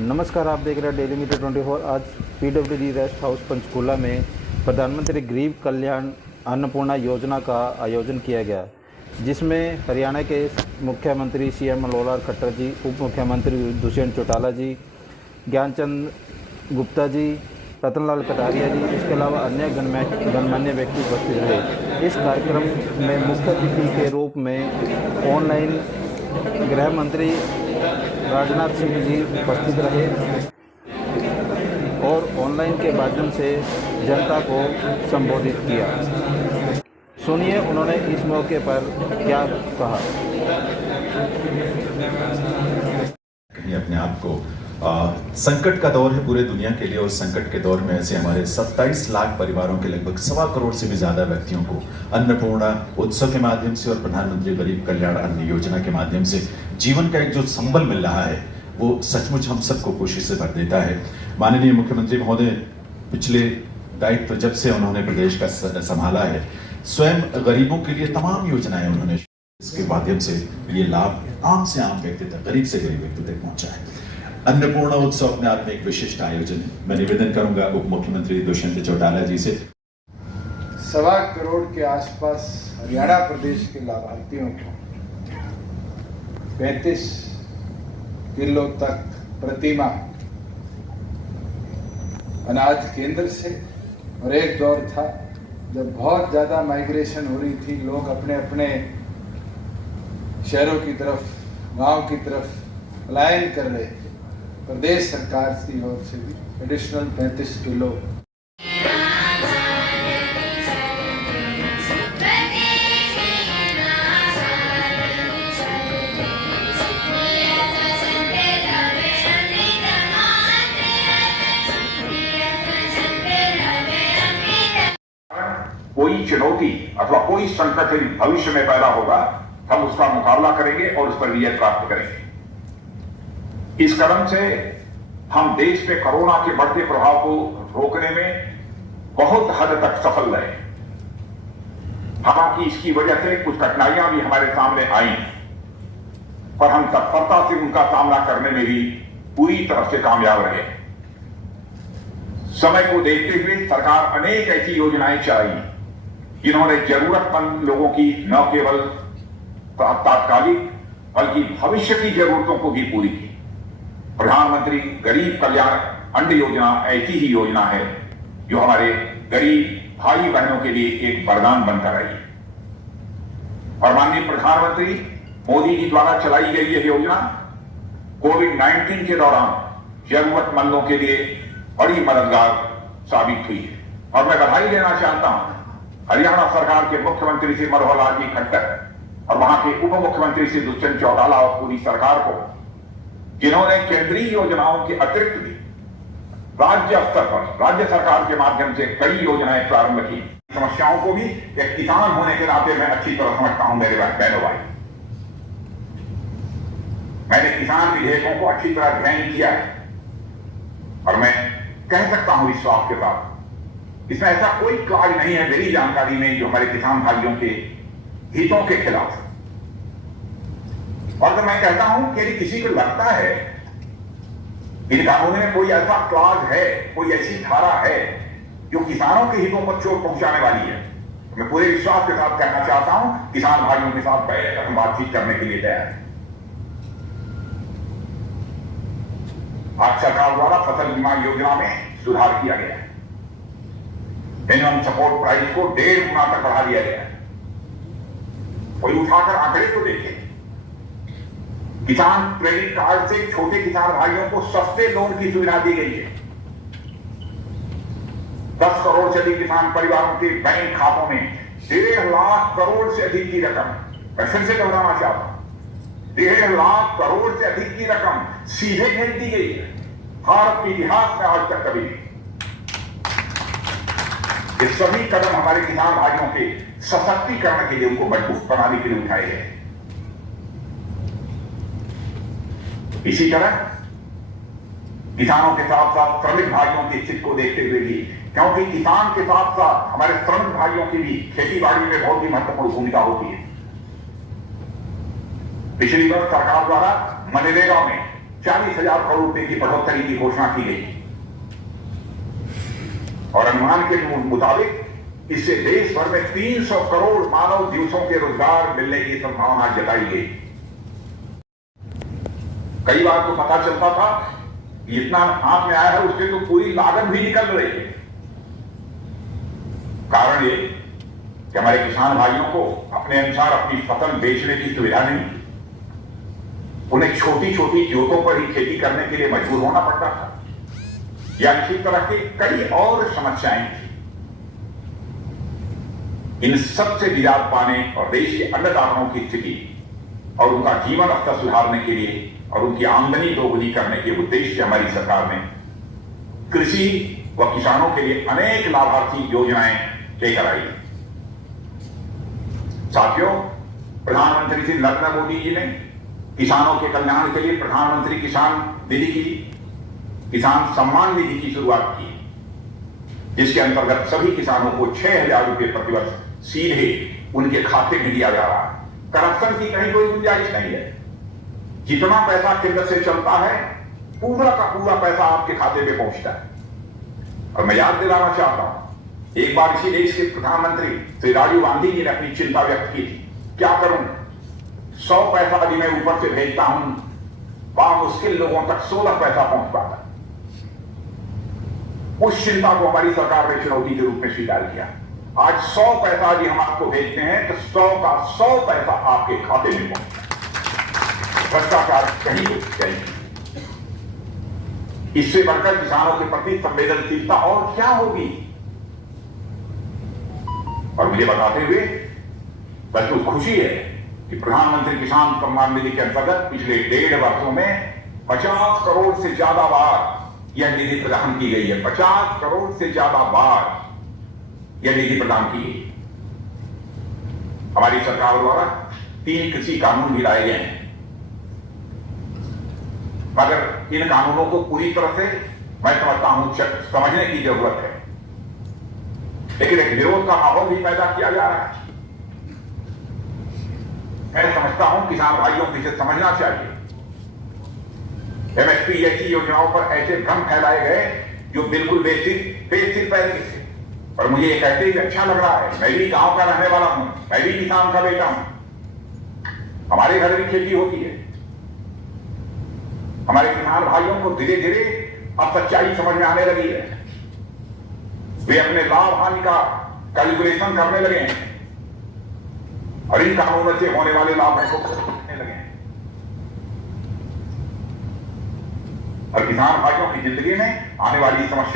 नमस्कार, आप देख रहे हैं डेली मीटर 24। आज पीडब्ल्यूडी रेस्ट हाउस पंचकूला में प्रधानमंत्री गरीब कल्याण अन्नपूर्णा योजना का आयोजन किया गया, जिसमें हरियाणा के मुख्यमंत्री सीएम मनोहर खट्टर जी, उप मुख्यमंत्री दुष्यंत चौटाला जी, ज्ञानचंद गुप्ता जी, रतनलाल कटारिया जी, इसके अलावा अन्य गणमान्य व्यक्ति उपस्थित रहे। इस कार्यक्रम में मुख्य अतिथि के रूप में ऑनलाइन गृह मंत्री राजनाथ सिंह जी उपस्थित रहे और ऑनलाइन के माध्यम से जनता को संबोधित किया। सुनिए उन्होंने इस मौके पर क्या कहा। कहीं अपने आप को संकट का दौर है पूरे दुनिया के लिए, और संकट के दौर में ऐसे हमारे 27 लाख परिवारों के लगभग 1.25 करोड़ से भी ज्यादा व्यक्तियों को अन्नपूर्णा उत्सव के माध्यम से और प्रधानमंत्री गरीब कल्याण अन्न योजना के माध्यम से जीवन का एक जो संबल मिल रहा है वो सचमुच हम सबको खुशी से भर देता है। माननीय मुख्यमंत्री महोदय पिछले दायित्व जब से उन्होंने प्रदेश का संभाला है, स्वयं गरीबों के लिए तमाम योजनाएं उन्होंने इसके माध्यम से ये लाभ आम से आम व्यक्ति तक, गरीब से गरीब व्यक्ति तक पहुंचा है। अन्नपूर्णा उत्सव अपने आप में एक विशिष्ट आयोजन है। मैं निवेदन करूंगा उप मुख्यमंत्री दुष्यंत चौटाला जी से 1.25 करोड़ के आसपास हरियाणा प्रदेश के लाभार्थियों को 35 किलो तक प्रति माह अनाज केंद्र से, और एक दौर था जब बहुत ज्यादा माइग्रेशन हो रही थी, लोग अपने अपने शहरों की तरफ, गांव की तरफ पलायन कर रहे थे। प्रदेश सरकार की ओर से भी एडिशनल 35 किलो कोई चुनौती अथवा कोई संकट भविष्य में पैदा होगा, हम उसका मुकाबला करेंगे और उस पर विजय प्राप्त करेंगे। इस कदम से हम देश पे कोरोना के बढ़ते प्रभाव को रोकने में बहुत हद तक सफल रहे। हालांकि इसकी वजह से कुछ कठिनाइयां भी हमारे सामने आई, पर हम तत्परता से उनका सामना करने में भी पूरी तरह से कामयाब रहे। समय को देखते हुए सरकार अनेक ऐसी योजनाएं चलाई जिन्होंने जरूरतमंद लोगों की न केवल तात्कालिक बल्कि भविष्य की जरूरतों को भी पूरी की। प्रधानमंत्री गरीब कल्याण अन्न योजना ऐसी ही योजना है जो हमारे गरीब भाई बहनों के लिए एक वरदान बनकर आई है। और माननीय प्रधानमंत्री मोदी जी द्वारा चलाई गई यह योजना कोविड-19 के दौरान जरूरतमंदों के लिए बड़ी मददगार साबित हुई है। और मैं बधाई देना चाहता हूं हरियाणा सरकार के मुख्यमंत्री श्री मनोहर लाल जी खट्टर और वहां के उप मुख्यमंत्री श्री दुष्यंत चौटाला और पूरी सरकार को, जिन्होंने केंद्रीय योजनाओं के अतिरिक्त भी राज्य स्तर पर राज्य सरकार के माध्यम से कई योजनाएं प्रारंभ की। समस्याओं को भी एक किसान होने के नाते मैं अच्छी तरह समझता हूं। मेरे बहनों भाई, मैंने किसान विधेयकों को अच्छी तरह अध्ययन किया है और मैं कह सकता हूं विश्वास के साथ, इसमें ऐसा कोई क्लाज नहीं है मेरी जानकारी में जो हमारे किसान भाइयों के हितों के खिलाफ। और अगर मैं कहता हूं कि यदि किसी को लगता है इन कानूनों में कोई ऐसा क्लाज है, कोई ऐसी धारा है जो किसानों के हितों को चोट पहुंचाने वाली है, तो मैं पूरे विश्वास के साथ कहना चाहता हूं किसान भाइयों के साथ बैठकर हम बातचीत करने के लिए तैयार हैं। आज सरकार द्वारा फसल बीमा योजना में सुधार किया गया है। मिनिमम सपोर्ट प्राइस को 1.5 गुना तक बढ़ा दिया गया है। कोई उठाकर आंकड़े तो देखें, किसान क्रेडिट कार्ड से छोटे किसान भाइयों को सस्ते लोन की सुविधा दी गई है। 10 करोड़ से अधिक किसान परिवारों के बैंक खातों में 1.5 लाख करोड़ से अधिक की रकम, मैं फिर से दोहराना चाहता हूं, 1.5 लाख करोड़ से अधिक की रकम सीधे भेज दी गई है। भारत के इतिहास में आज तक कभी नहीं। ये सभी कदम हमारे किसान भाइयों के सशक्तिकरण के लिए, उनको मजबूत बनाने के लिए उठाए गए। इसी तरह किसानों के साथ साथ श्रमिक भाइयों के हित को देखते हुए भी, क्योंकि किसान के साथ साथ हमारे श्रमिक भाइयों की भी खेती बाड़ी में बहुत ही महत्वपूर्ण भूमिका होती है। पिछली वर्ष सरकार द्वारा मनरेगा में 40,000 करोड़ रुपए की बढ़ोतरी की घोषणा की गई और अनुमान के मुताबिक इससे देश भर में 300 करोड़ मानव दिवसों के रोजगार मिलने की संभावना जताई गई। कई बार तो पता चलता था इतना हाथ में आया है उसके तो पूरी लागत भी निकल रही है। कारण ये कि हमारे किसान भाइयों को अपने अनुसार अपनी फसल बेचने की सुविधा नहीं, उन्हें छोटी छोटी जोतों पर ही खेती करने के लिए मजबूर होना पड़ता था, या इसी तरह की कई और समस्याएं थी। इन सबसे निजात पाने और देश के अन्नदाताओं की स्थिति और उनका जीवन स्तर सुधारने के लिए और उनकी आमदनी दोगुनी करने के उद्देश्य से हमारी सरकार ने कृषि व किसानों के लिए अनेक लाभार्थी योजनाएं लेकर आई। साथियों, प्रधानमंत्री श्री नरेंद्र मोदी जी ने किसानों के कल्याण के लिए प्रधानमंत्री किसान निधि की, किसान सम्मान निधि की शुरुआत की, जिसके अंतर्गत सभी किसानों को 6,000 रुपए प्रतिवर्ष सीधे उनके खाते में दिया जा रहा है। करप्शन की कहीं कोई गुंजाइश नहीं है। जितना पैसा केंद्र से चलता है पूरा का पूरा पैसा आपके खाते में पहुंचता है। और मैं याद दिलाना चाहता हूं, एक बार इसी देश के प्रधानमंत्री श्री राजीव गांधी जी ने अपनी चिंता व्यक्त की थी, क्या करूं 100 पैसा यदि मैं ऊपर से भेजता हूं बामुश्किल लोगों तक 16 पैसा पहुंच पाता। उस चिंता को हमारी सरकार ने चुनौती के रूप में स्वीकार किया। आज 100 पैसा यदि हम आपको भेजते हैं तो 100 का 100 पैसा आपके खाते में पहुंचता। भ्रष्टाचार कहीं नहीं। इससे बढ़कर किसानों के प्रति संवेदनशीलता और क्या होगी। और मुझे बताते हुए बस खुशी है कि प्रधानमंत्री किसान सम्मान निधि के अंतर्गत पिछले 1.5 वर्षों में 50 करोड़ से ज्यादा बार यह निधि प्रदान की गई है। 50 करोड़ से ज्यादा बार यह निधि प्रदान की गई। हमारी सरकार द्वारा 3 कृषि कानून भी लाए गए हैं, मगर इन कानूनों को पूरी तरह से मैं समझता हूं समझने की जरूरत है। लेकिन एक विरोध का माहौल भी पैदा किया जा रहा है। मैं समझता हूं किसान भाइयों को इसे समझना चाहिए। एमएसपी जैसी योजनाओं पर ऐसे भ्रम फैलाए गए जो बिल्कुल बेसिक पैसे थे। और मुझे ये कहते ही अच्छा लग रहा है, मैं भी गांव का रहने वाला हूं, मैं भी किसान का बेटा हूं, हमारे घर भी खेती होती है। हमारे किसान भाइयों को धीरे धीरे अब सच्चाई समझ में आने लगी है। वे अपने लाभ हानि का कैलकुलेशन करने लगे हैं और इन कानूनों से होने वाले लाभ को समझने लगे हैं। और किसान भाइयों की जिंदगी में आने वाली समस्याओं